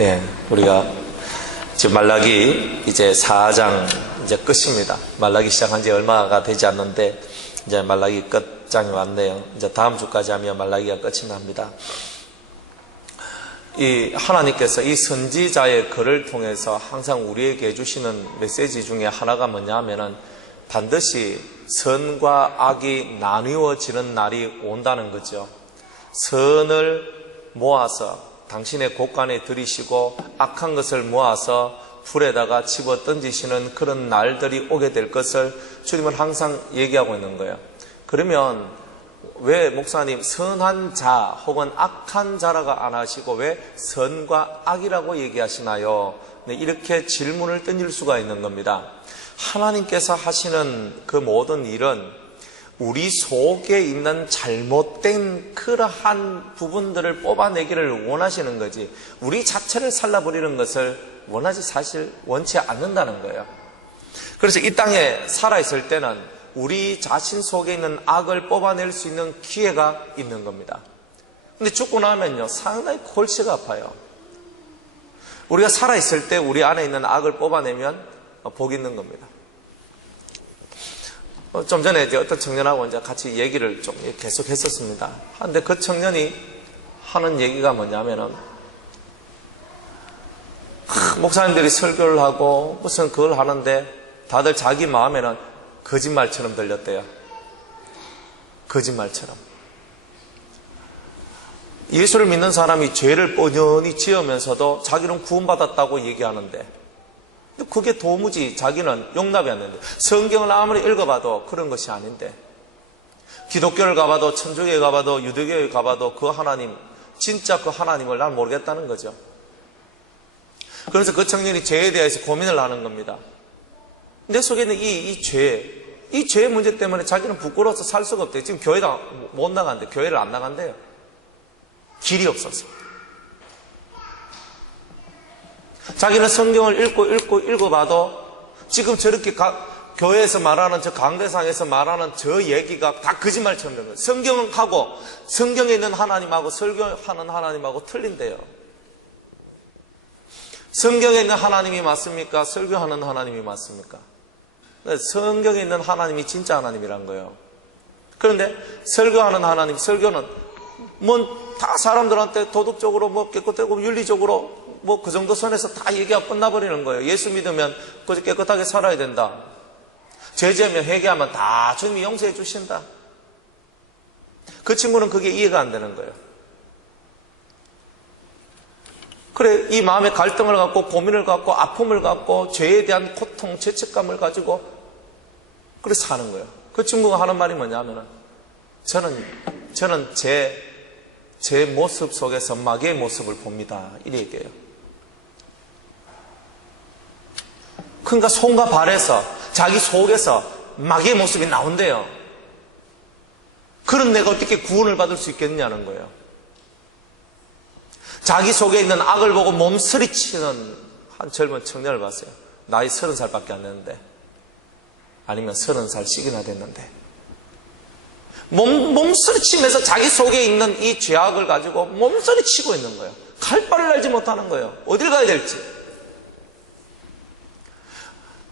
예, 우리가 지금 말라기 이제 4장 이제 끝입니다. 말라기 시작한 지 얼마가 되지 않는데 이제 말라기 끝장이 왔네요. 이제 다음 주까지 하면 말라기가 끝이 납니다. 이 하나님께서 이 선지자의 글을 통해서 항상 우리에게 해주시는 메시지 중에 하나가 뭐냐 하면은 반드시 선과 악이 나뉘어지는 날이 온다는 거죠. 선을 모아서 당신의 곳간에 들이시고 악한 것을 모아서 불에다가 집어 던지시는 그런 날들이 오게 될 것을 주님은 항상 얘기하고 있는 거예요. 그러면 왜 목사님 선한 자 혹은 악한 자라고 안 하시고 왜 선과 악이라고 얘기하시나요? 네, 이렇게 질문을 던질 수가 있는 겁니다. 하나님께서 하시는 그 모든 일은 우리 속에 있는 잘못된 그러한 부분들을 뽑아내기를 원하시는 거지, 우리 자체를 살라버리는 것을 원치 않는다는 거예요. 그래서 이 땅에 살아있을 때는 우리 자신 속에 있는 악을 뽑아낼 수 있는 기회가 있는 겁니다. 근데 죽고 나면요, 상당히 골치가 아파요. 우리가 살아있을 때 우리 안에 있는 악을 뽑아내면 복 있는 겁니다. 좀 전에 이제 어떤 청년하고 이제 같이 얘기를 좀 계속 했었습니다. 근데 그 청년이 하는 얘기가 뭐냐면은, 목사님들이 설교를 하고 무슨 그걸 하는데 다들 자기 마음에는 거짓말처럼 들렸대요. 거짓말처럼. 예수를 믿는 사람이 죄를 뻔히 지으면서도 자기는 구원받았다고 얘기하는데, 그게 도무지 자기는 용납이 안 되는데, 성경을 아무리 읽어봐도 그런 것이 아닌데, 기독교를 가봐도 천주교에 가봐도 유대교에 가봐도 그 하나님, 진짜 그 하나님을 난 모르겠다는 거죠. 그래서 그 청년이 죄에 대해서 고민을 하는 겁니다. 내 속에 있는 이 죄의 문제 때문에 자기는 부끄러워서 살 수가 없대요. 지금 교회가 못 나간대. 교회를 안 나간대요. 길이 없어서. 자기는 성경을 읽어봐도 지금 저렇게 교회에서 말하는 저 강대상에서 말하는 저 얘기가 다 거짓말처럼 되는 거예요. 성경은 하고 성경에 있는 하나님하고 설교하는 하나님하고 틀린대요. 성경에 있는 하나님이 맞습니까? 설교하는 하나님이 맞습니까? 성경에 있는 하나님이 진짜 하나님이란 거예요. 그런데 설교하는 하나님, 설교는 다 사람들한테 도덕적으로 깨끗하고 윤리적으로 그 정도 선에서 다 얘기가 끝나버리는 거예요. 예수 믿으면 그저 깨끗하게 살아야 된다. 죄 지으면 회개하면 다 주님이 용서해 주신다. 그 친구는 그게 이해가 안 되는 거예요. 그래, 이 마음의 갈등을 갖고 고민을 갖고 아픔을 갖고 죄에 대한 고통, 죄책감을 가지고 그래 사는 거예요. 그 친구가 하는 말이 뭐냐면은, 저는 제 모습 속에서 마귀의 모습을 봅니다. 이 얘기예요. 그러니까 손과 발에서 자기 속에서 마귀의 모습이 나온대요. 그런 내가 어떻게 구원을 받을 수 있겠느냐는 거예요. 자기 속에 있는 악을 보고 몸서리치는 한 젊은 청년을 봤어요. 나이 30살밖에 안 됐는데, 아니면 30살씩이나 됐는데, 몸서리치면서 자기 속에 있는 이 죄악을 가지고 몸서리치고 있는 거예요. 갈 바를 알지 못하는 거예요. 어딜 가야 될지.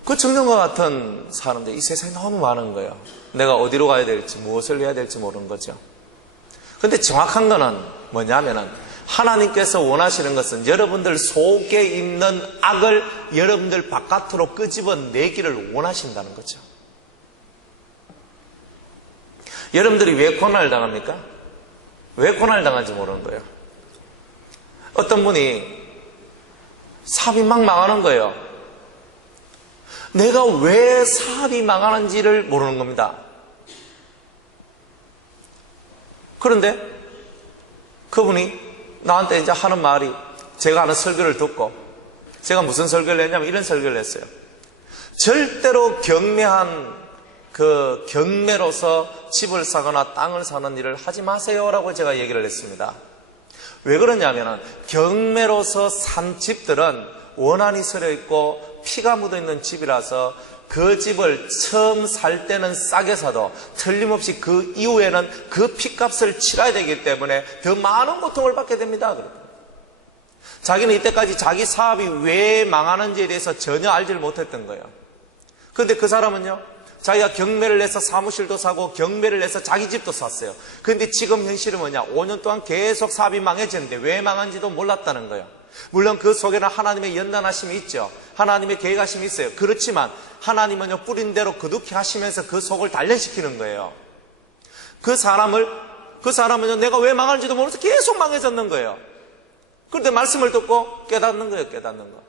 그 청년과 같은 사람들, 이 세상에 너무 많은 거예요. 내가 어디로 가야 될지, 무엇을 해야 될지 모르는 거죠. 근데 정확한 거는 뭐냐면은, 하나님께서 원하시는 것은 여러분들 속에 있는 악을 여러분들 바깥으로 끄집어내기를 원하신다는 거죠. 여러분들이 왜 고난을 당합니까? 왜 고난을 당하는지 모르는 거예요. 어떤 분이 사업이 막 망하는 거예요. 내가 왜 사업이 망하는지를 모르는 겁니다. 그런데 그분이 나한테 이제 하는 말이, 제가 하는 설교를 듣고, 제가 무슨 설교를 했냐면 이런 설교를 했어요. 절대로 경매로서 집을 사거나 땅을 사는 일을 하지 마세요라고 제가 얘기를 했습니다. 왜 그러냐면 경매로서 산 집들은 원한이 서려 있고 피가 묻어 있는 집이라서 그 집을 처음 살 때는 싸게 사도 틀림없이 그 이후에는 그 핏값을 치러야 되기 때문에 더 많은 고통을 받게 됩니다. 자기는 이때까지 자기 사업이 왜 망하는지에 대해서 전혀 알지를 못했던 거예요. 그런데 그 사람은요, 자기가 경매를 내서 사무실도 사고 경매를 내서 자기 집도 샀어요. 그런데 지금 현실은 뭐냐? 5년 동안 계속 사업이 망해졌는데 왜 망한지도 몰랐다는 거예요. 물론 그 속에는 하나님의 연단하심이 있죠. 하나님의 계획하심이 있어요. 그렇지만 하나님은요, 뿌린 대로 거두게 하시면서 그 속을 단련시키는 거예요. 그 사람은요, 내가 왜 망하는지도 모르면서 계속 망해졌는 거예요. 그런데 말씀을 듣고 깨닫는 거예요. 깨닫는 거.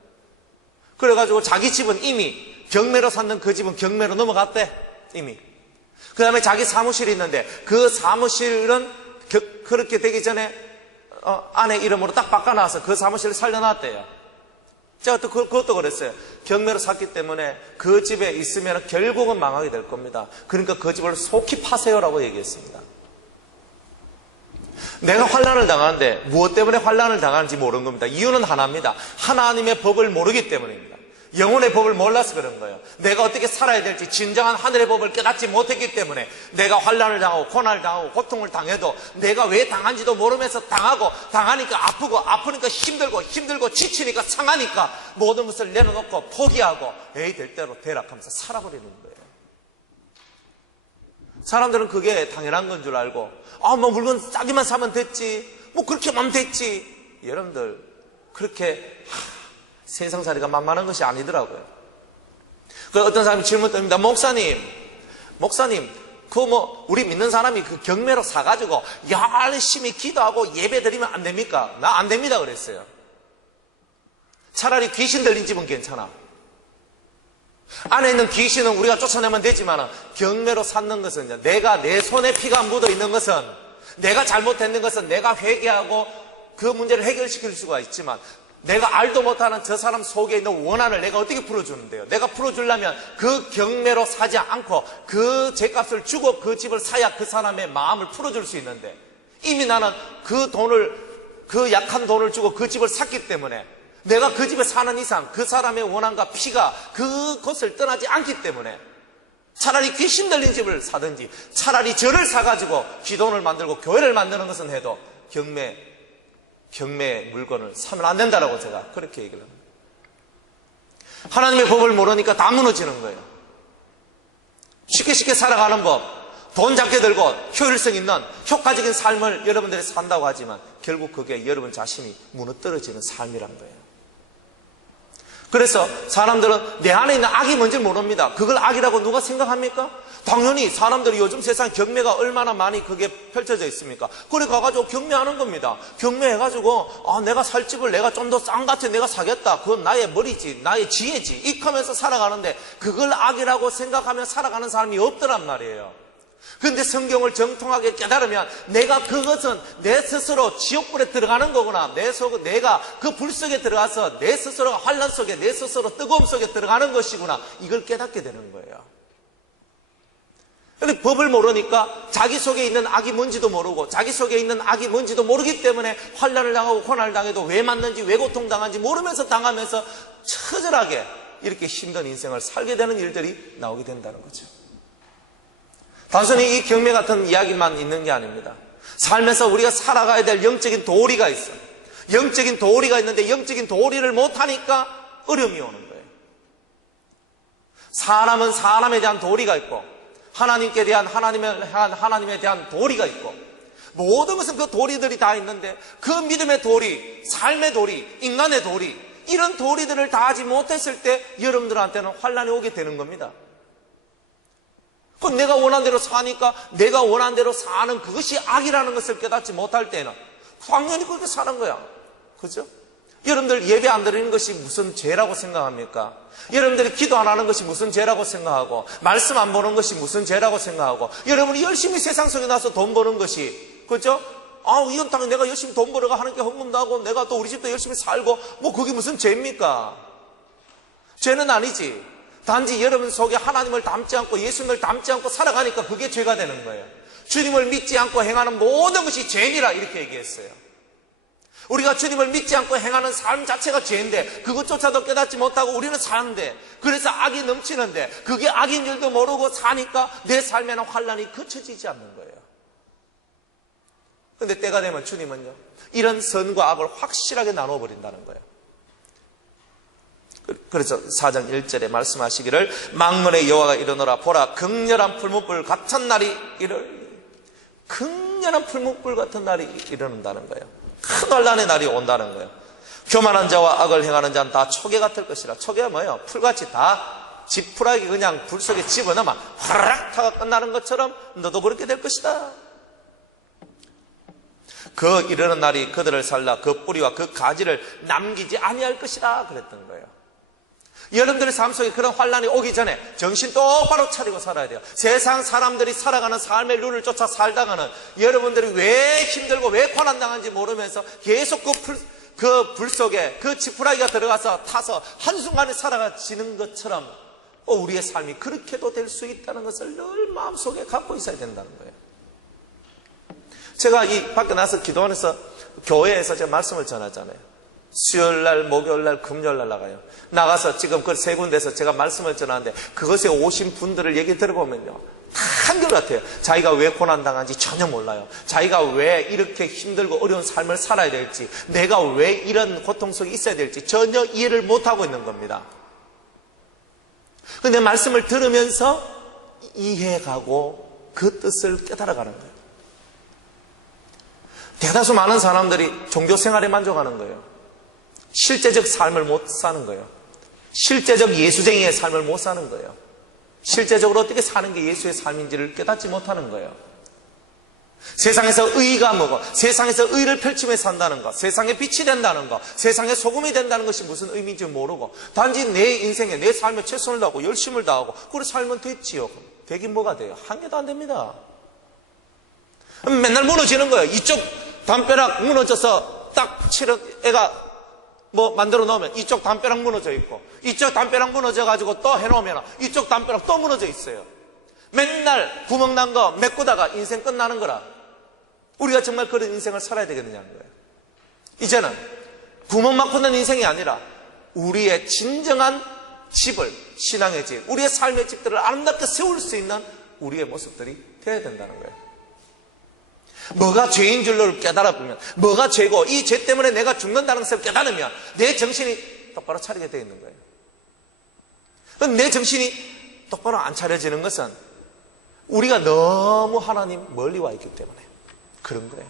그래가지고 자기 집은 이미 경매로 샀는 그 집은 경매로 넘어갔대. 이미. 그 다음에 자기 사무실이 있는데 그 사무실은 그렇게 되기 전에 아내 이름으로 딱 바꿔놔서 그 사무실을 살려놨대요. 제가 또 그것도 그랬어요. 경매로 샀기 때문에 그 집에 있으면 결국은 망하게 될 겁니다. 그러니까 그 집을 속히 파세요라고 얘기했습니다. 내가 환난을 당하는데 무엇 때문에 환난을 당하는지 모르는 겁니다. 이유는 하나입니다. 하나님의 법을 모르기 때문입니다. 영혼의 법을 몰라서 그런 거예요. 내가 어떻게 살아야 될지 진정한 하늘의 법을 깨닫지 못했기 때문에 내가 환난을 당하고 고난을 당하고 고통을 당해도 내가 왜 당한지도 모르면서 당하니까 아프니까 힘들고 지치니까 상하니까 모든 것을 내려놓고 포기하고 에이 될 대로 되락하면서 살아버리는 거예요. 사람들은 그게 당연한 건 줄 알고 뭐 물건 싸게만 사면 됐지, 뭐 그렇게 하면 됐지. 여러분들 그렇게 세상살이가 만만한 것이 아니더라고요. 그 어떤 사람이 질문 드립니다. 목사님, 우리 믿는 사람이 그 경매로 사가지고 열심히 기도하고 예배 드리면 안 됩니까? 나 안 됩니다 그랬어요. 차라리 귀신 들린 집은 괜찮아. 안에 있는 귀신은 우리가 쫓아내면 되지만 경매로 샀는 것은 내가 내 손에 피가 묻어 있는 것은 내가 잘못했는 것은 내가 회개하고 그 문제를 해결시킬 수가 있지만 내가 알도 못하는 저 사람 속에 있는 원한을 내가 어떻게 풀어주는데요? 내가 풀어주려면 그 경매로 사지 않고 그 제값을 주고 그 집을 사야 그 사람의 마음을 풀어줄 수 있는데 이미 나는 그 약한 돈을 주고 그 집을 샀기 때문에 내가 그 집에 사는 이상 그 사람의 원한과 피가 그것을 떠나지 않기 때문에 차라리 귀신 들린 집을 사든지 차라리 저를 사가지고 기도원을 만들고 교회를 만드는 것은 해도 경매 물건을 사면 안 된다라고 제가 그렇게 얘기를 합니다. 하나님의 법을 모르니까 다 무너지는 거예요. 쉽게 살아가는 법, 돈 작게 들고 효율성 있는 효과적인 삶을 여러분들이 산다고 하지만 결국 그게 여러분 자신이 무너뜨려지는 삶이란 거예요. 그래서 사람들은 내 안에 있는 악이 뭔지 모릅니다. 그걸 악이라고 누가 생각합니까? 당연히 사람들이 요즘 세상 경매가 얼마나 많이 그게 펼쳐져 있습니까? 그래 가가지고 경매하는 겁니다. 경매해가지고 내가 살 집을 내가 좀 더 싼 것 같아 내가 사겠다. 그건 나의 머리지, 나의 지혜지. 익하면서 살아가는데 그걸 악이라고 생각하며 살아가는 사람이 없더란 말이에요. 그런데 성경을 정통하게 깨달으면 내가 그것은 내 스스로 지옥불에 들어가는 거구나. 내가 그 불 속에 들어가서 내 스스로가 환난 속에 내 스스로 뜨거움 속에 들어가는 것이구나. 이걸 깨닫게 되는 거예요. 그런데 법을 모르니까 자기 속에 있는 악이 뭔지도 모르고 자기 속에 있는 악이 뭔지도 모르기 때문에 환난을 당하고 고난을 당해도 왜 맞는지 왜 고통당한지 모르면서 당하면서 처절하게 이렇게 힘든 인생을 살게 되는 일들이 나오게 된다는 거죠. 단순히 이 경매 같은 이야기만 있는 게 아닙니다. 삶에서 우리가 살아가야 될 영적인 도리가 있어요. 영적인 도리가 있는데 영적인 도리를 못하니까 어려움이 오는 거예요. 사람은 사람에 대한 도리가 있고 하나님께 대한 하나님에 대한 도리가 있고 모든 것은 그 도리들이 다 있는데 그 믿음의 도리, 삶의 도리, 인간의 도리 이런 도리들을 다 하지 못했을 때 여러분들한테는 환난이 오게 되는 겁니다. 그럼 내가 원한 대로 사니까 내가 원한 대로 사는 그것이 악이라는 것을 깨닫지 못할 때는 당연히 그렇게 사는 거야. 그죠? 여러분들 예배 안 드리는 것이 무슨 죄라고 생각합니까? 여러분들이 기도 안 하는 것이 무슨 죄라고 생각하고 말씀 안 보는 것이 무슨 죄라고 생각하고 여러분이 열심히 세상 속에 나서 돈 버는 것이 그죠? 이건 당연히 내가 열심히 돈 벌어가 하나님께 헌금도 하고 내가 또 우리 집도 열심히 살고 뭐 그게 무슨 죄입니까? 죄는 아니지. 단지 여러분 속에 하나님을 닮지 않고 예수님을 닮지 않고 살아가니까 그게 죄가 되는 거예요. 주님을 믿지 않고 행하는 모든 것이 죄니라 이렇게 얘기했어요. 우리가 주님을 믿지 않고 행하는 삶 자체가 죄인데 그것조차도 깨닫지 못하고 우리는 사는데 그래서 악이 넘치는데 그게 악인 줄도 모르고 사니까 내 삶에는 환난이 그쳐지지 않는 거예요. 근데 때가 되면 주님은요, 이런 선과 악을 확실하게 나누어 버린다는 거예요. 그래서 4장 1절에 말씀하시기를 망문의 여호와가 이르노라 보라 극렬한 풀무불 같은 날이 극렬한 풀무불 같은 날이 이르는다는 거예요. 큰 환난의 날이 온다는 거예요. 교만한 자와 악을 행하는 자는 다 초계 같을 것이라. 초계가 뭐예요? 풀같이 다 지푸라기 그냥 불 속에 집어넣으면 화락 타가 끝나는 것처럼 너도 그렇게 될 것이다. 그 이르는 날이 그들을 살라 그 뿌리와 그 가지를 남기지 아니할 것이다 그랬던 거예요. 여러분들의 삶 속에 그런 환난이 오기 전에 정신 똑바로 차리고 살아야 돼요. 세상 사람들이 살아가는 삶의 룰을 쫓아 살다가는 여러분들이 왜 힘들고 왜 고난당한지 모르면서 계속 그 불 속에 그 지푸라기가 들어가서 타서 한순간에 살아가지는 것처럼 우리의 삶이 그렇게도 될 수 있다는 것을 늘 마음속에 갖고 있어야 된다는 거예요. 제가 이 밖에 나서 기도하면서 교회에서 제가 말씀을 전하잖아요. 수요일날, 목요일날, 금요일날 나가요. 나가서 지금 그 세 군데에서 제가 말씀을 전하는데 그것에 오신 분들을 얘기 들어보면요, 다 한결같아요. 자기가 왜 고난당한지 전혀 몰라요. 자기가 왜 이렇게 힘들고 어려운 삶을 살아야 될지, 내가 왜 이런 고통 속에 있어야 될지 전혀 이해를 못하고 있는 겁니다. 그런데 말씀을 들으면서 이해가고 그 뜻을 깨달아가는 거예요. 대다수 많은 사람들이 종교 생활에 만족하는 거예요. 실제적 삶을 못 사는 거예요. 실제적 예수쟁이의 삶을 못 사는 거예요. 실제적으로 어떻게 사는 게 예수의 삶인지를 깨닫지 못하는 거예요. 세상에서 의의가 뭐고, 세상에서 의의를 펼치며 산다는 것, 세상에 빛이 된다는 것, 세상에 소금이 된다는 것이 무슨 의미인지 모르고 단지 내 인생에 내 삶에 최선을 다하고 열심을 다하고 그래 살면 됐지요. 되긴 뭐가 돼요? 한 개도 안 됩니다. 맨날 무너지는 거예요. 이쪽 담벼락 무너져서 딱 치는 애가 뭐 만들어 놓으면 이쪽 담벼락 무너져 있고 이쪽 담벼락 무너져 가지고 또 해놓으면 이쪽 담벼락 또 무너져 있어요. 맨날 구멍 난 거 메꾸다가 인생 끝나는 거라. 우리가 정말 그런 인생을 살아야 되겠느냐는 거예요. 이제는 구멍 막고는 인생이 아니라 우리의 진정한 집을, 신앙의 집, 우리의 삶의 집들을 아름답게 세울 수 있는 우리의 모습들이 되어야 된다는 거예요. 뭐가 죄인 줄로 깨달아 보면, 뭐가 죄고 이 죄 때문에 내가 죽는다는 것을 깨달으면 내 정신이 똑바로 차리게 되어 있는 거예요. 내 정신이 똑바로 안 차려지는 것은 우리가 너무 하나님 멀리 와 있기 때문에 그런 거예요.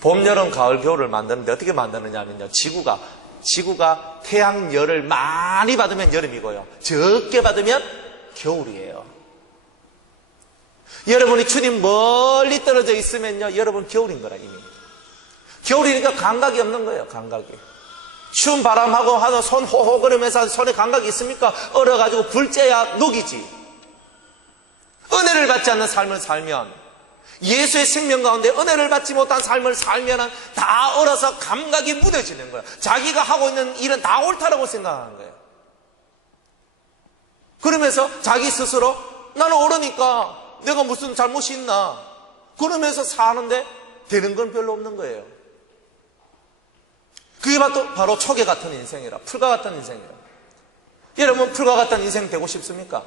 봄, 여름, 가을, 겨울을 만드는데 어떻게 만드느냐면요, 지구가 태양열을 많이 받으면 여름이고요, 적게 받으면 겨울이에요. 여러분이 주님 멀리 떨어져 있으면요, 여러분 겨울인 거라. 이미 겨울이니까 감각이 없는 거예요. 감각이. 추운 바람하고 하도 손 호호거리면서 손에 감각이 있습니까? 얼어가지고 불 쬐야 녹이지. 은혜를 받지 않는 삶을 살면, 예수의 생명 가운데 은혜를 받지 못한 삶을 살면 다 얼어서 감각이 무뎌지는 거예요. 자기가 하고 있는 일은 다 옳다라고 생각하는 거예요. 그러면서 자기 스스로 나는 옳으니까 내가 무슨 잘못이 있나 그러면서 사는데 되는 건 별로 없는 거예요. 그게 바로 초계 같은 인생이라, 풀과 같은 인생이라. 여러분, 풀과 같은 인생 되고 싶습니까?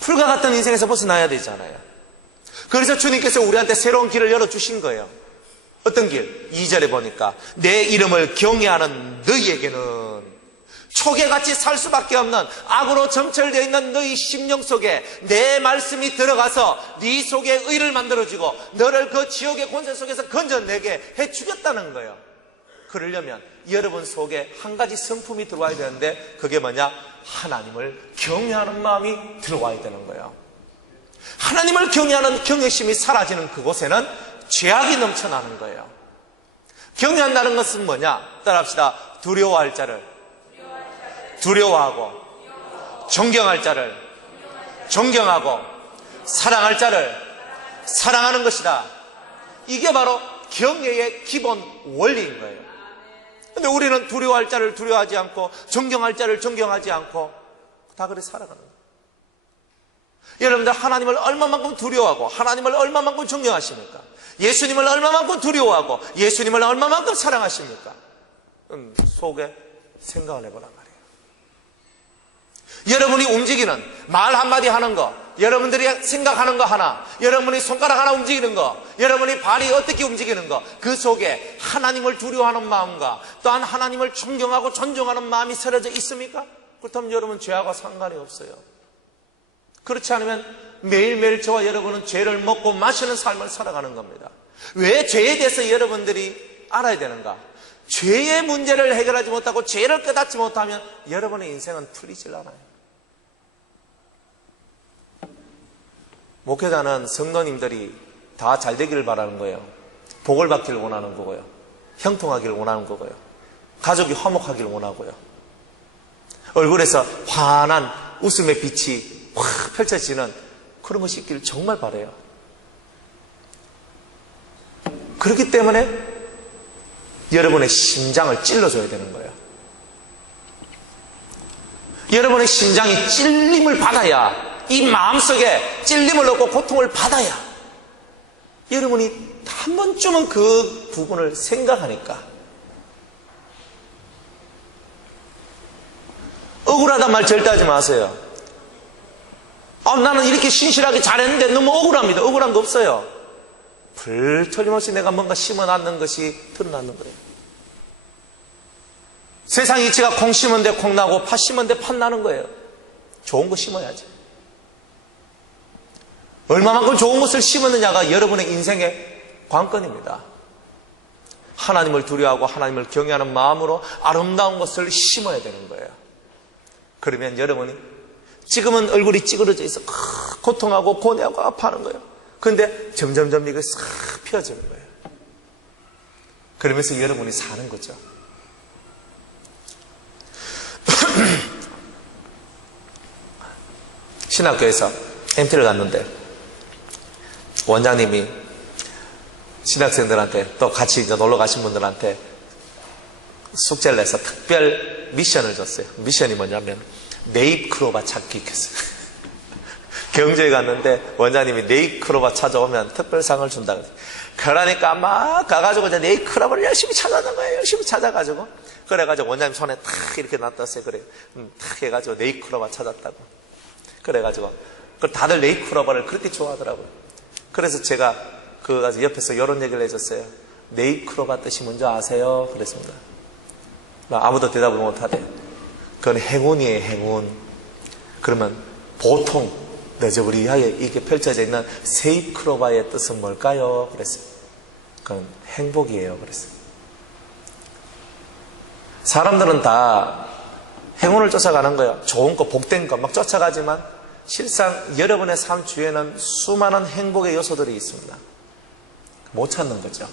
풀과 같은 인생에서 벗어나야 되잖아요. 그래서 주님께서 우리한테 새로운 길을 열어주신 거예요. 어떤 길? 2절에 보니까 내 이름을 경외하는 너희에게는 초계같이 살 수밖에 없는 악으로 점철되어 있는 너희 심령 속에 내 말씀이 들어가서 네 속에 의를 만들어주고 너를 그 지옥의 권세 속에서 건져내게 해주겠다는 거예요. 그러려면 여러분 속에 한 가지 성품이 들어와야 되는데 그게 뭐냐? 하나님을 경외하는 마음이 들어와야 되는 거예요. 하나님을 경외하는 경외심이 사라지는 그곳에는 죄악이 넘쳐나는 거예요. 경외한다는 것은 뭐냐? 따라합시다. 두려워할 자를 두려워하고, 존경할 자를 존경하고, 사랑할 자를 사랑하는 것이다. 이게 바로 경외의 기본 원리인 거예요. 근데 우리는 두려워할 자를 두려워하지 않고, 존경할 자를 존경하지 않고 다 그래 살아가는 거예요. 여러분들, 하나님을 얼마만큼 두려워하고 하나님을 얼마만큼 존경하십니까? 예수님을 얼마만큼 두려워하고 예수님을 얼마만큼 사랑하십니까? 속에 생각을 해보란 말이에요. 여러분이 움직이는 말 한마디 하는 거, 여러분들이 생각하는 거 하나, 여러분이 손가락 하나 움직이는 거, 여러분이 발이 어떻게 움직이는 거, 그 속에 하나님을 두려워하는 마음과 또한 하나님을 존경하고 존중하는 마음이 서려져 있습니까? 그렇다면 여러분 죄하고 상관이 없어요. 그렇지 않으면 매일매일 저와 여러분은 죄를 먹고 마시는 삶을 살아가는 겁니다. 왜 죄에 대해서 여러분들이 알아야 되는가? 죄의 문제를 해결하지 못하고 죄를 깨닫지 못하면 여러분의 인생은 풀리질 않아요. 목회자는 성도님들이 다 잘 되기를 바라는 거예요. 복을 받기를 원하는 거고요. 형통하기를 원하는 거고요. 가족이 화목하기를 원하고요. 얼굴에서 환한 웃음의 빛이 확 펼쳐지는 그런 것이 있기를 정말 바라요. 그렇기 때문에 여러분의 심장을 찔러줘야 되는 거예요. 여러분의 심장이 찔림을 받아야, 이 마음속에 찔림을 얻고 고통을 받아야 여러분이 한 번쯤은 그 부분을 생각하니까. 억울하단 말 절대 하지 마세요. 나는 이렇게 신실하게 잘했는데 너무 억울합니다. 억울한 거 없어요. 틀림없이 내가 뭔가 심어놨는 것이 드러나는 거예요. 세상 이치가 콩 심은 데 콩 나고 팥 심은 데 팥 나는 거예요. 좋은 거 심어야지. 얼마만큼 좋은 것을 심었느냐가 여러분의 인생의 관건입니다. 하나님을 두려워하고 하나님을 경외하는 마음으로 아름다운 것을 심어야 되는 거예요. 그러면 여러분이 지금은 얼굴이 찌그러져 있어 고통하고 고뇌하고 아파하는 거예요. 그런데 점점점 이게 싹 펴지는 거예요. 그러면서 여러분이 사는 거죠. 신학교에서 MT를 갔는데 원장님이 신학생들한테 또 같이 이제 놀러 가신 분들한테 숙제를 내서 특별 미션을 줬어요. 미션이 뭐냐면 네잎크로바 찾기 켰어요. 경주에 갔는데 원장님이 네잎크로바 찾아오면 특별상을 준다 그랬어요. 그러니까 막 가가지고 이제 네잎크로바를 열심히 찾아는 거예요. 열심히 찾아가지고 그래가지고 원장님 손에 탁 이렇게 놨었어요. 그래요. 탁 해가지고 네잎크로바 찾았다고. 그래가지고 다들 네잎크로바를 그렇게 좋아하더라고요. 그래서 제가 그 옆에서 이런 얘기를 해줬어요. 네잎크로바 뜻이 뭔지 아세요? 그랬습니다. 아무도 대답을 못하대. 그건 행운이에요, 행운. 그러면 보통 너저부리하게 이렇게 펼쳐져 있는 세잎크로바의 뜻은 뭘까요? 그랬어요. 그건 행복이에요. 그랬어요. 사람들은 다 행운을 쫓아가는 거예요. 좋은 거, 복된 거 막 쫓아가지만 실상 여러분의 삶 주위에는 수많은 행복의 요소들이 있습니다. 못 찾는 거죠.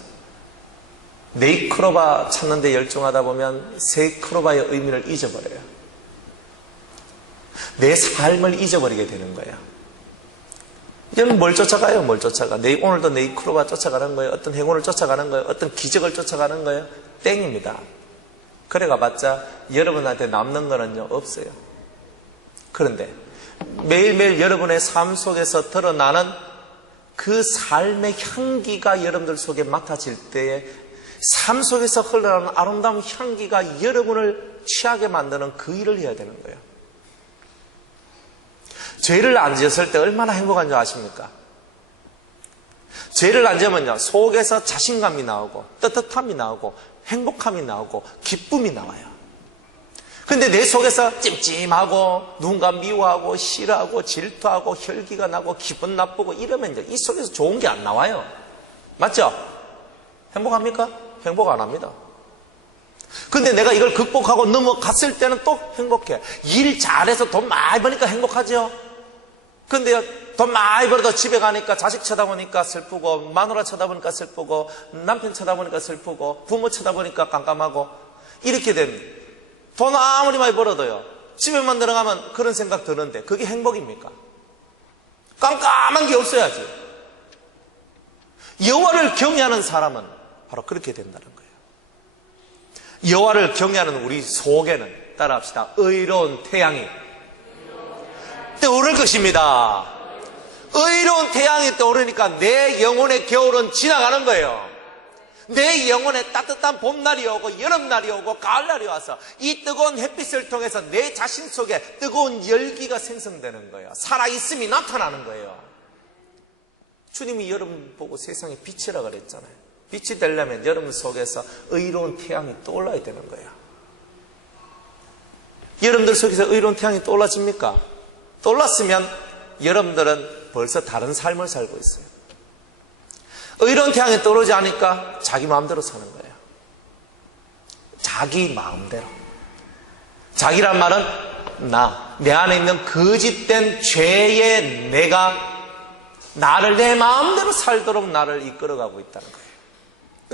네잎크로바 찾는 데 열중하다 보면 세잎크로바의 의미를 잊어버려요. 내 삶을 잊어버리게 되는 거예요. 이제는 뭘 쫓아가요? 뭘 쫓아가? 오늘도 네잎크로바 쫓아가는 거예요? 어떤 행운을 쫓아가는 거예요? 어떤 기적을 쫓아가는 거예요? 땡입니다. 그래가 봤자 여러분한테 남는 거는요 없어요. 그런데 매일매일 여러분의 삶 속에서 드러나는 그 삶의 향기가 여러분들 속에 맡아질 때에 삶 속에서 흘러나오는 아름다운 향기가 여러분을 취하게 만드는 그 일을 해야 되는 거예요. 죄를 안 지었을 때 얼마나 행복한 줄 아십니까? 죄를 안 지으면요 속에서 자신감이 나오고 떳떳함이 나오고 행복함이 나오고 기쁨이 나와요. 근데 내 속에서 찜찜하고 누군가 미워하고 싫어하고 질투하고 혈기가 나고 기분 나쁘고 이러면 이제 이 속에서 좋은 게 안 나와요. 맞죠? 행복합니까? 행복 안 합니다. 근데 내가 이걸 극복하고 넘어갔을 때는 또 행복해. 일 잘해서 돈 많이 버니까 행복하죠? 근데 돈 많이 벌어도 집에 가니까 자식 쳐다보니까 슬프고 마누라 쳐다보니까 슬프고 남편 쳐다보니까 슬프고 부모 쳐다보니까 깜깜하고 이렇게 됩니다. 돈 아무리 많이 벌어도요 집에만 들어가면 그런 생각 드는데 그게 행복입니까? 깜깜한 게 없어야지. 여호와를 경외하는 사람은 바로 그렇게 된다는 거예요. 여호와를 경외하는 우리 속에는 따라합시다. 의로운 태양이 떠오를 것입니다. 의로운 태양이 떠오르니까 내 영혼의 겨울은 지나가는 거예요. 내 영혼에 따뜻한 봄날이 오고 여름날이 오고 가을날이 와서 이 뜨거운 햇빛을 통해서 내 자신 속에 뜨거운 열기가 생성되는 거예요. 살아있음이 나타나는 거예요. 주님이 여름 보고 세상에 빛이라 그랬잖아요. 빛이 되려면 여러분 속에서 의로운 태양이 떠올라야 되는 거예요. 여러분들 속에서 의로운 태양이 떠올라집니까? 떠올랐으면 여러분들은 벌써 다른 삶을 살고 있어요. 의로운 태양이 떠오르지 않으니까 자기 마음대로 사는 거예요. 자기 마음대로. 자기란 말은 내 안에 있는 거짓된 죄의 내가 나를 내 마음대로 살도록 나를 이끌어가고 있다는 거예요.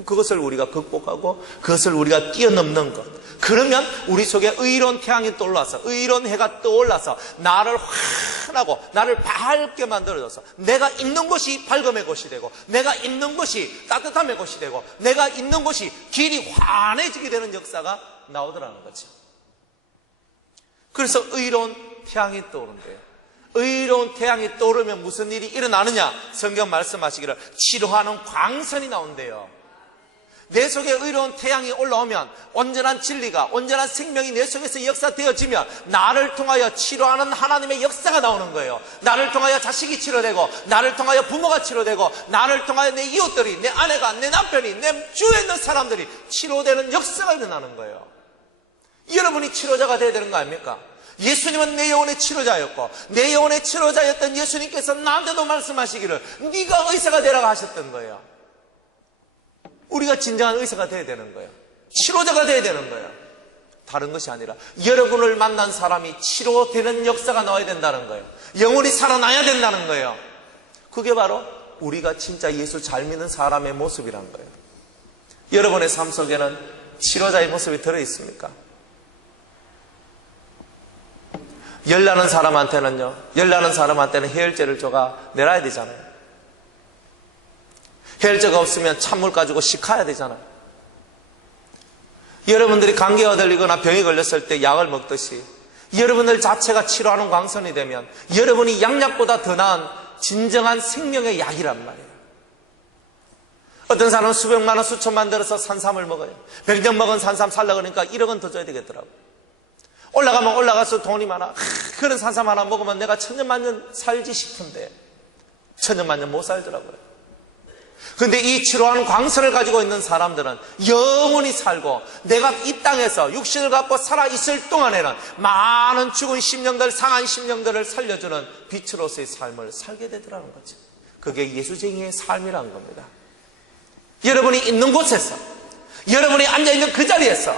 그것을 우리가 극복하고 그것을 우리가 뛰어넘는 것. 그러면 우리 속에 의로운 태양이 떠올라서 의로운 해가 떠올라서 나를 환하고 나를 밝게 만들어줘서 내가 있는 곳이 밝음의 곳이 되고 내가 있는 곳이 따뜻함의 곳이 되고 내가 있는 곳이 길이 환해지게 되는 역사가 나오더라는 거죠. 그래서 의로운 태양이 떠오른대요. 의로운 태양이 떠오르면 무슨 일이 일어나느냐? 성경 말씀하시기를 치료하는 광선이 나온대요. 내 속에 의로운 태양이 올라오면 온전한 진리가, 온전한 생명이 내 속에서 역사되어지면 나를 통하여 치료하는 하나님의 역사가 나오는 거예요. 나를 통하여 자식이 치료되고, 나를 통하여 부모가 치료되고, 나를 통하여 내 이웃들이, 내 아내가, 내 남편이, 내 주위에 있는 사람들이 치료되는 역사가 일어나는 거예요. 여러분이 치료자가 되어야 되는 거 아닙니까? 예수님은 내 영혼의 치료자였고 내 영혼의 치료자였던 예수님께서 나한테도 말씀하시기를 네가 의사가 되라고 하셨던 거예요. 우리가 진정한 의사가 되어야 되는 거예요. 치료자가 되어야 되는 거예요. 다른 것이 아니라 여러분을 만난 사람이 치료되는 역사가 나와야 된다는 거예요. 영혼이 살아나야 된다는 거예요. 그게 바로 우리가 진짜 예수 잘 믿는 사람의 모습이라는 거예요. 여러분의 삶 속에는 치료자의 모습이 들어있습니까? 열나는 사람한테는 해열제를 내놔야 되잖아요. 해열제가 없으면 찬물 가지고 식혀야 되잖아요. 여러분들이 감기가 들리거나 병이 걸렸을 때 약을 먹듯이 여러분들 자체가 치료하는 광선이 되면 여러분이 약약보다 더 나은 진정한 생명의 약이란 말이에요. 어떤 사람은 수백만 원, 수천만 들어서 산삼을 먹어요. 100년 먹은 산삼 살려고 그러니까 1억 원 더 줘야 되겠더라고요. 올라가면 올라가서 돈이 많아. 그런 산삼 하나 먹으면 내가 천년만년 살지 싶은데 천년만년 못 살더라고요. 그런데 이 치료하는 광선을 가지고 있는 사람들은 영원히 살고 내가 이 땅에서 육신을 갖고 살아있을 동안에는 많은 죽은 심령들, 상한 심령들을 살려주는 빛으로서의 삶을 살게 되더라는 거죠. 그게 예수쟁이의 삶이라는 겁니다. 여러분이 있는 곳에서, 여러분이 앉아있는 그 자리에서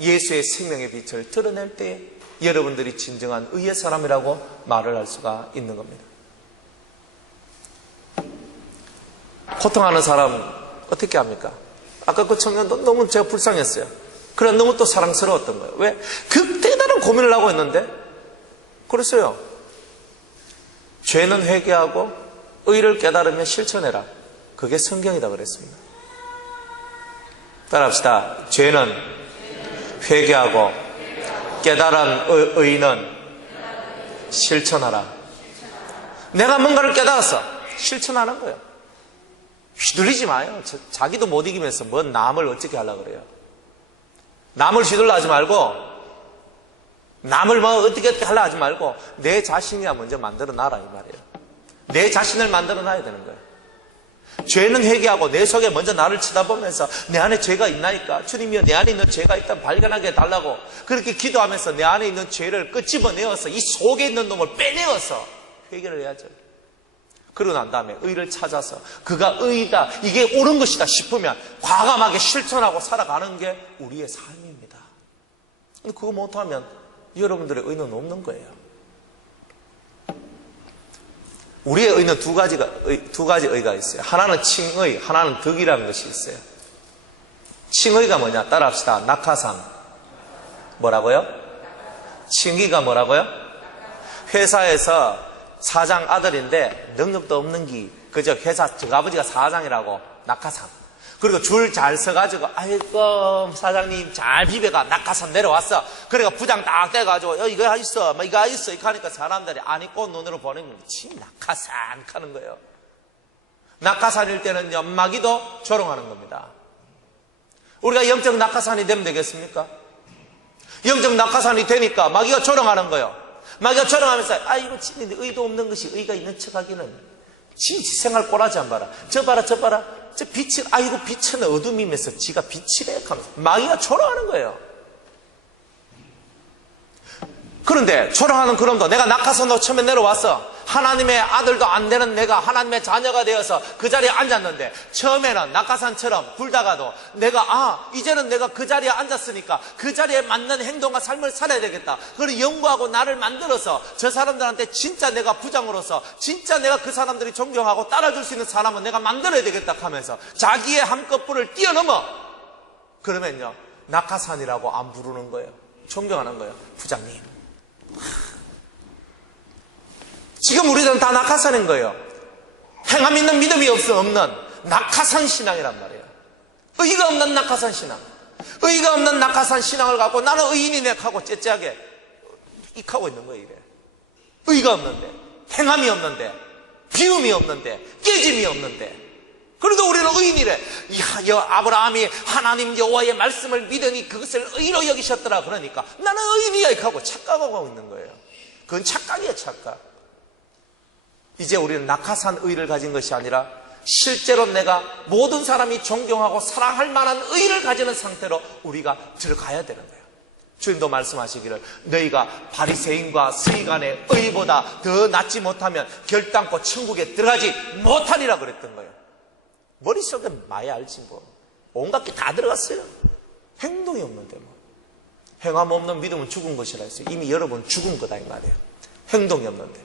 예수의 생명의 빛을 드러낼 때 여러분들이 진정한 의의 사람이라고 말을 할 수가 있는 겁니다. 고통하는 사람 어떻게 합니까? 아까 그 청년도 너무 제가 불쌍했어요. 그래 너무 또 사랑스러웠던 거예요. 왜? 극대단한 고민을 하고 있는데 그랬어요. 죄는 회개하고 의를 깨달으며 실천해라. 그게 성경이다 그랬습니다. 따라합시다. 죄는 회개하고 깨달은 의는 실천하라. 내가 뭔가를 깨달았어. 실천하는 거예요. 휘둘리지 마요. 자기도 못 이기면서 뭔 남을 어떻게 하려고 그래요. 남을 휘둘러 하지 말고 남을 뭐 어떻게 하려 하지 말고 내 자신이야 먼저 만들어 놔라 이 말이에요. 내 자신을 만들어 놔야 되는 거예요. 죄는 회개하고 내 속에 먼저 나를 쳐다보면서 내 안에 죄가 있나이까? 주님이여 내 안에 있는 죄가 있다면 발견하게 해달라고 그렇게 기도하면서 내 안에 있는 죄를 끄집어내어서 이 속에 있는 놈을 빼내어서 회개를 해야죠. 그러고 난 다음에 의를 찾아서 그가 의이다, 이게 옳은 것이다 싶으면 과감하게 실천하고 살아가는 게 우리의 삶입니다. 근데 그거 못하면 여러분들의 의는 없는 거예요. 우리의 의는 두 가지 의가 있어요. 하나는 칭의, 하나는 덕이라는 것이 있어요. 칭의가 뭐냐? 따라합시다. 낙하산. 뭐라고요? 칭의가 뭐라고요? 회사에서 사장 아들인데 능력도 없는 그저 회사 저 아버지가 사장이라고 낙하산. 그리고 줄 잘 서가지고 아이고 사장님 잘 비벼가 낙하산 내려왔어. 그러니까 부장 딱 떼가지고 이거 있어 뭐 이거 있어 이렇게 하니까 사람들이 안 입고 눈으로 보는 거지. 지 낙하산 하는 거예요. 낙하산일 때는 연마기도 조롱하는 겁니다. 우리가 영적 낙하산이 되면 되겠습니까? 영적 낙하산이 되니까 마귀가 조롱하는 거예요. 마귀가 조롱하면서 이거 진짜 의도 없는 것이 의가 있는 척하기는 지 생활 꼬라지 안 봐라. 저 봐라 저 봐라. 저 빛이 이거 빛은 어둠이면서 지가 빛이래 하면서 마귀가 조롱하는 거예요. 그런데 조롱하는 그놈도 내가 낙하산으로 처음에 내려왔어. 하나님의 아들도 안 되는 내가 하나님의 자녀가 되어서 그 자리에 앉았는데 처음에는 낙하산처럼 굴다가도 내가 이제는 내가 그 자리에 앉았으니까 그 자리에 맞는 행동과 삶을 살아야 되겠다. 그걸 연구하고 나를 만들어서 저 사람들한테 진짜 내가 부장으로서 진짜 내가 그 사람들이 존경하고 따라줄 수 있는 사람은 내가 만들어야 되겠다 하면서 자기의 한꺼풀을 뛰어넘어. 그러면요 낙하산이라고 안 부르는 거예요. 존경하는 거예요. 부장님. 지금 우리들은 다 낙하산인 거예요. 행함 있는 믿음이 없는 낙하산 신앙이란 말이에요. 의의가 없는 낙하산 신앙. 의의가 없는 낙하산 신앙을 갖고 나는 의인이네 하고 째째하게 익하고 있는 거예요. 이래. 의의가 없는데, 행함이 없는데, 비움이 없는데, 깨짐이 없는데. 그래도 우리는 의인이래. 아브라함이 하나님 여호와의 말씀을 믿으니 그것을 의로 여기셨더라. 그러니까 나는 의인이야 이렇게 하고 착각하고 있는 거예요. 그건 착각이에요. 착각. 이제 우리는 낙하산 의를 가진 것이 아니라 실제로 내가 모든 사람이 존경하고 사랑할 만한 의를 가지는 상태로 우리가 들어가야 되는 거예요. 주님도 말씀하시기를 너희가 바리새인과 서기관의 의보다 더 낫지 못하면 결단코 천국에 들어가지 못하리라 그랬던 거예요. 머릿속에 많이 알지 뭐. 온갖 게 다 들어갔어요. 행동이 없는데 뭐. 행함 없는 믿음은 죽은 것이라 했어요. 이미 여러분 죽은 거다 이 말이에요. 행동이 없는데.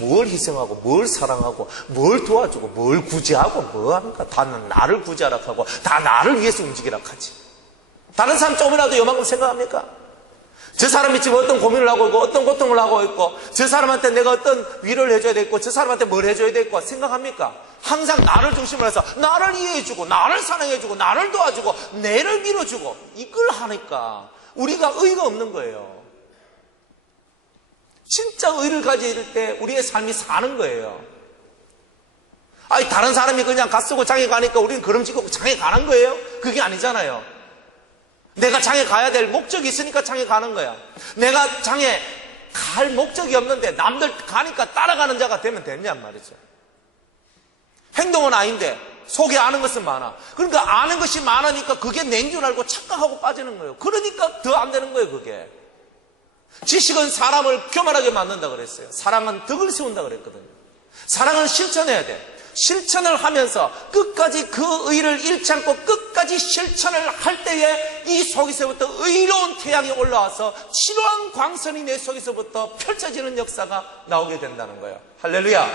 뭘 희생하고 뭘 사랑하고 뭘 도와주고 뭘 구제하고 뭐 합니까? 다 나를 구제하라 하고 다 나를 위해서 움직이라 하지. 다른 사람 조금이라도 요만큼 생각합니까? 저 사람이 지금 어떤 고민을 하고 있고 어떤 고통을 하고 있고 저 사람한테 내가 어떤 위로를 해줘야 되고 저 사람한테 뭘 해줘야 되고 생각합니까? 항상 나를 중심으로 해서 나를 이해해주고 나를 사랑해주고 나를 도와주고 내를 밀어주고 이걸 하니까 우리가 의의가 없는 거예요. 진짜 의를 가질 때 우리의 삶이 사는 거예요. 다른 사람이 그냥 갓쓰고 장에 가니까 우리는 걸음지고 장에 가는 거예요? 그게 아니잖아요. 내가 장에 가야 될 목적이 있으니까 장에 가는 거야. 내가 장에 갈 목적이 없는데 남들 가니까 따라가는 자가 되면 되냔 말이죠. 행동은 아닌데 속에 아는 것은 많아. 그러니까 아는 것이 많으니까 그게 낸 줄 알고 착각하고 빠지는 거예요. 그러니까 더 안 되는 거예요. 그게. 지식은 사람을 교만하게 만든다 그랬어요. 사랑은 덕을 세운다 그랬거든요. 사랑은 실천해야 돼. 실천을 하면서 끝까지 그 의를 잃지 않고 끝까지 실천을 할 때에 이 속에서부터 의로운 태양이 올라와서 치료한 광선이 내 속에서부터 펼쳐지는 역사가 나오게 된다는 거예요. 할렐루야.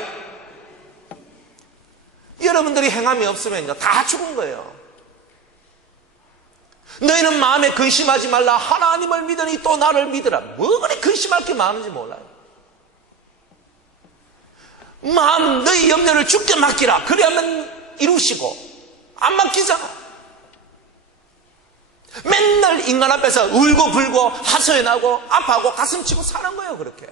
여러분들이 행함이 없으면요 다 죽은 거예요. 너희는 마음에 근심하지 말라. 하나님을 믿으니 또 나를 믿으라. 뭐 그리 근심할 게 많은지 몰라요. 마음 너희 염려를 주께 맡기라. 그래야만 이루시고 안 맡기잖아. 맨날 인간 앞에서 울고 불고 하소연하고 아파하고 가슴치고 사는 거예요. 그렇게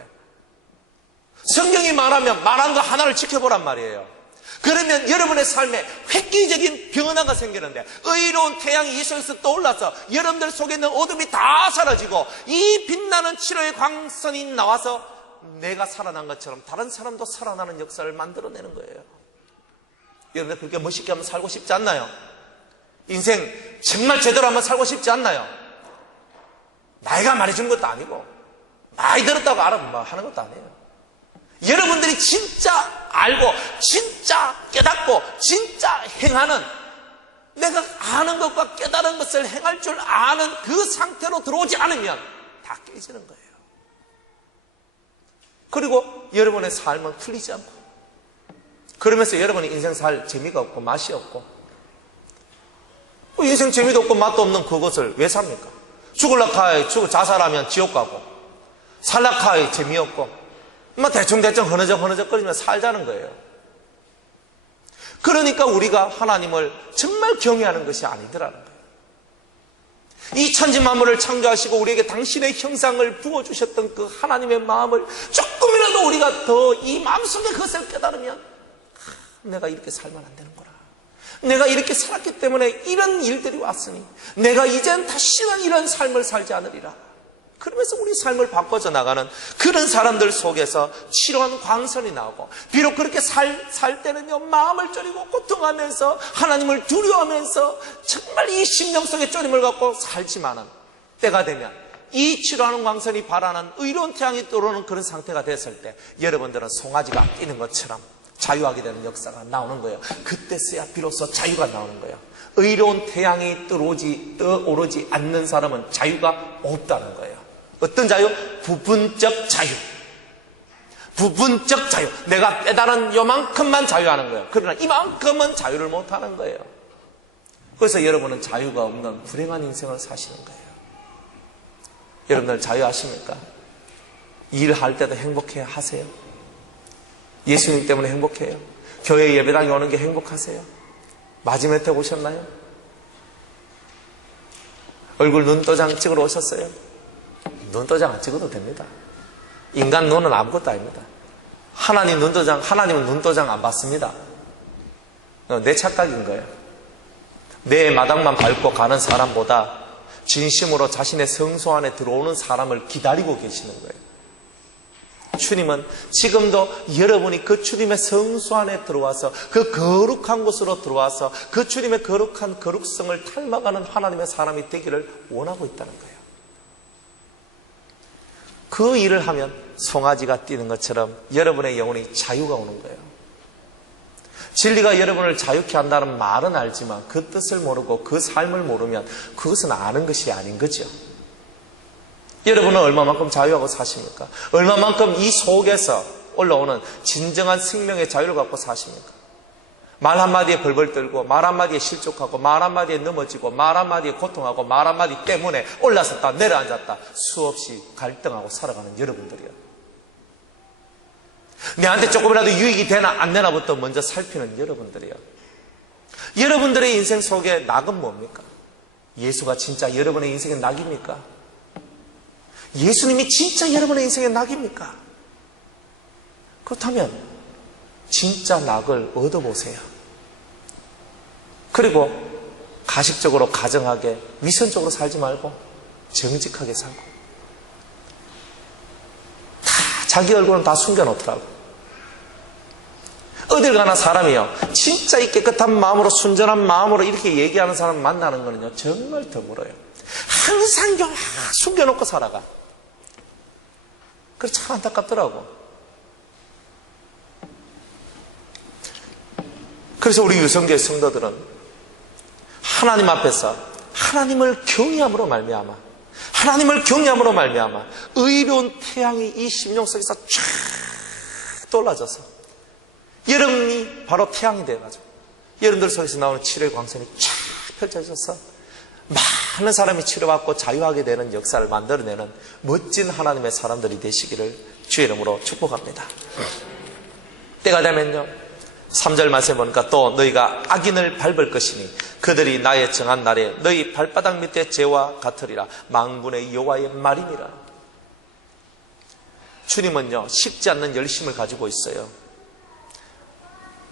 성경이 말하면 말한 거 하나를 지켜보란 말이에요. 그러면 여러분의 삶에 획기적인 변화가 생기는데 의로운 태양이 예수에서 떠올라서 여러분들 속에 있는 어둠이 다 사라지고 이 빛나는 치료의 광선이 나와서 내가 살아난 것처럼 다른 사람도 살아나는 역사를 만들어내는 거예요. 여러분들 그렇게 멋있게 한번 살고 싶지 않나요? 인생 정말 제대로 한번 살고 싶지 않나요? 나이가 말해준 것도 아니고 나이 들었다고 알아 뭐 하는 것도 아니에요. 여러분들이 진짜 알고 진짜 깨닫고 진짜 행하는 내가 아는 것과 깨달은 것을 행할 줄 아는 그 상태로 들어오지 않으면 다 깨지는 거예요. 그리고 여러분의 삶은 풀리지 않고 그러면서 여러분의 인생 살 재미가 없고 맛이 없고 인생 재미도 없고 맛도 없는 그것을 왜 삽니까? 죽을라카이 자살하면 지옥 가고 살라카이 재미없고 대충대충 허느적거리며 살자는 거예요. 그러니까 우리가 하나님을 정말 경외하는 것이 아니더라는 거예요. 이 천지만물을 창조하시고 우리에게 당신의 형상을 부어주셨던 그 하나님의 마음을 조금이라도 우리가 더 이 마음속에 그것을 깨달으면 내가 이렇게 살면 안 되는구나. 내가 이렇게 살았기 때문에 이런 일들이 왔으니 내가 이젠 다시는 이런 삶을 살지 않으리라. 그러면서 우리 삶을 바꿔져 나가는 그런 사람들 속에서 치료한 광선이 나오고, 비록 그렇게 살 때는요, 마음을 졸이고 고통하면서 하나님을 두려워하면서 정말 이 심령 속에 졸임을 갖고 살지만은 때가 되면 이 치료하는 광선이 발하는 의로운 태양이 떠오르는 그런 상태가 됐을 때 여러분들은 송아지가 뛰는 것처럼 자유하게 되는 역사가 나오는 거예요. 그때서야 비로소 자유가 나오는 거예요. 의로운 태양이 떠오르지 않는 사람은 자유가 없다는 거예요. 어떤 자유? 부분적 자유. 부분적 자유. 내가 깨달은 요만큼만 자유하는 거예요. 그러나 이만큼은 자유를 못하는 거예요. 그래서 여러분은 자유가 없는 불행한 인생을 사시는 거예요. 여러분들 자유하십니까? 일할 때도 행복해 하세요? 예수님 때문에 행복해요? 교회 예배당에 오는 게 행복하세요? 마지막에 오셨나요? 얼굴 눈도장 찍으러 오셨어요? 눈도장 안 찍어도 됩니다. 인간 눈은 아무것도 아닙니다. 하나님은 눈도장 안 받습니다. 내 착각인 거예요. 내 마당만 밟고 가는 사람보다 진심으로 자신의 성소 안에 들어오는 사람을 기다리고 계시는 거예요. 주님은 지금도 여러분이 그 주님의 성소 안에 들어와서 그 거룩한 곳으로 들어와서 그 주님의 거룩한 거룩성을 닮아가는 하나님의 사람이 되기를 원하고 있다는 거예요. 그 일을 하면 송아지가 뛰는 것처럼 여러분의 영혼이 자유가 오는 거예요. 진리가 여러분을 자유케 한다는 말은 알지만 그 뜻을 모르고 그 삶을 모르면 그것은 아는 것이 아닌 거죠. 여러분은 얼마만큼 자유하고 사십니까? 얼마만큼 이 속에서 올라오는 진정한 생명의 자유를 갖고 사십니까? 말 한마디에 벌벌 떨고, 말 한마디에 실족하고, 말 한마디에 넘어지고, 말 한마디에 고통하고, 말 한마디 때문에 올라섰다 내려앉았다 수없이 갈등하고 살아가는 여러분들이요. 내한테 조금이라도 유익이 되나 안 되나부터 먼저 살피는 여러분들이요. 여러분들의 인생 속에 낙은 뭡니까? 예수가 진짜 여러분의 인생의 낙입니까? 예수님이 진짜 여러분의 인생의 낙입니까? 그렇다면 진짜 낙을 얻어보세요. 그리고 가식적으로 가정하게 위선적으로 살지 말고 정직하게 살고, 다 자기 얼굴은 다 숨겨놓더라고. 어딜 가나 사람이요, 진짜 이 깨끗한 마음으로 순전한 마음으로 이렇게 얘기하는 사람 만나는 거는요 정말 드물어요. 항상 숨겨놓고 살아가. 그래서 참 안타깝더라고. 그래서 우리 유성교회 성도들은 하나님 앞에서 하나님을 경외함으로 말미암아 의로운 태양이 이 심령 속에서 쫙 떠올라져서 여러분이 바로 태양이 되어가지고 여러분들 속에서 나오는 치료의 광선이 쫙 펼쳐져서 많은 사람이 치료받고 자유하게 되는 역사를 만들어내는 멋진 하나님의 사람들이 되시기를 주의 이름으로 축복합니다. 때가 되면요, 3절 말씀에 보니까 또 너희가 악인을 밟을 것이니 그들이 나의 정한 날에 너희 발바닥 밑에 재와 같으리라. 만군의 여호와의 말이니라. 주님은요 식지 않는 열심을 가지고 있어요.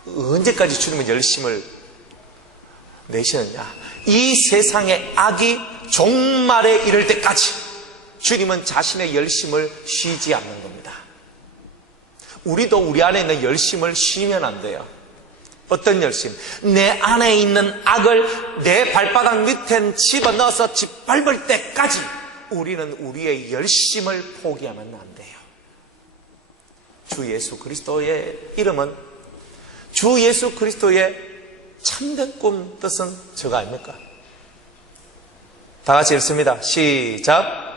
언제까지 주님은 열심을 내시느냐? 이 세상의 악이 종말에 이를 때까지 주님은 자신의 열심을 쉬지 않는 겁니다. 우리도 우리 안에 있는 열심을 쉬면 안 돼요. 어떤 열심? 내 안에 있는 악을 내 발바닥 밑에 집어넣어서 짓밟을 때까지 우리는 우리의 열심을 포기하면 안 돼요. 주 예수 그리스도의 이름은, 주 예수 그리스도의 참된 꿈 뜻은 저거 아닙니까? 다 같이 읽습니다. 시작.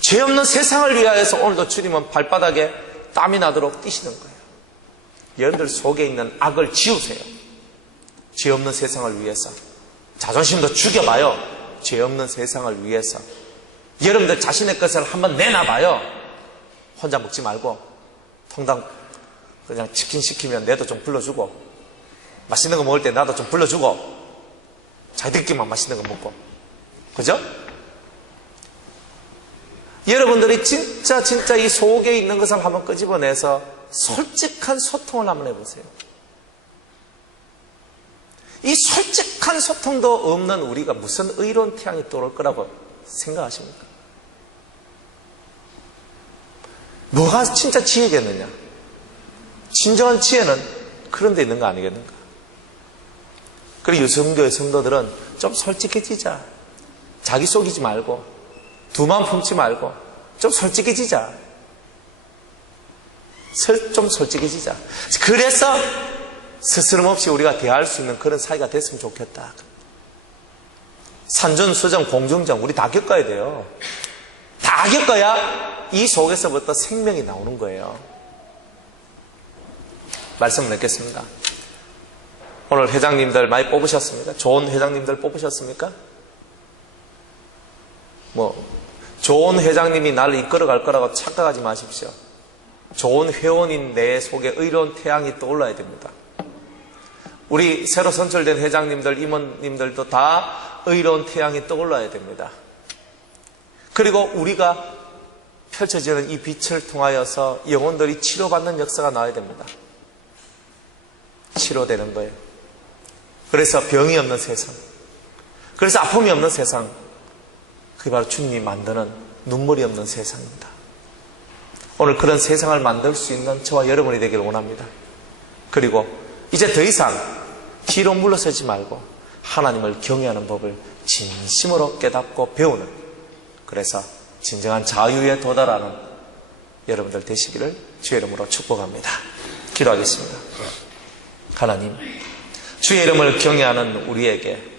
죄 없는 세상을 위하여서 오늘도 주님은 발바닥에 땀이 나도록 뛰시는 거예요. 여러분들 속에 있는 악을 지우세요. 죄 없는 세상을 위해서. 자존심도 죽여봐요. 죄 없는 세상을 위해서. 여러분들 자신의 것을 한번 내놔봐요. 혼자 먹지 말고 통당 그냥 치킨 시키면 내도 좀 불러주고, 맛있는 거 먹을 때 나도 좀 불러주고, 자기들끼리만 맛있는 거 먹고, 그죠? 여러분들이 진짜 이 속에 있는 것을 한번 끄집어내서 솔직한 소통을 한번 해보세요. 이 솔직한 소통도 없는 우리가 무슨 의로운 태양이 떠오를 거라고 생각하십니까? 뭐가 진짜 지혜겠느냐? 진정한 지혜는 그런 데 있는 거 아니겠는가? 그리고 유성교의 성도들은 좀 솔직해지자. 자기 속이지 말고, 두만 품지 말고, 좀 솔직해지자. 좀 솔직해지자. 그래서 스스럼 없이 우리가 대할 수 있는 그런 사이가 됐으면 좋겠다. 산전수전, 공중전, 우리 다 겪어야 돼요. 다 겪어야 이 속에서부터 생명이 나오는 거예요. 말씀을 맺겠습니다. 오늘 회장님들 많이 뽑으셨습니까? 좋은 회장님들 뽑으셨습니까? 좋은 회장님이 나를 이끌어갈 거라고 착각하지 마십시오. 좋은 회원인 내 속에 의로운 태양이 떠올라야 됩니다. 우리 새로 선출된 회장님들, 임원님들도 다 의로운 태양이 떠올라야 됩니다. 그리고 우리가 펼쳐지는 이 빛을 통하여서 영혼들이 치료받는 역사가 나와야 됩니다. 치료되는 거예요. 그래서 병이 없는 세상, 그래서 아픔이 없는 세상, 그게 바로 주님이 만드는 눈물이 없는 세상입니다. 오늘 그런 세상을 만들 수 있는 저와 여러분이 되기를 원합니다. 그리고 이제 더 이상 뒤로 물러서지 말고 하나님을 경외하는 법을 진심으로 깨닫고 배우는, 그래서 진정한 자유에 도달하는 여러분들 되시기를 주의 이름으로 축복합니다. 기도하겠습니다. 하나님, 주의 이름을 경외하는 우리에게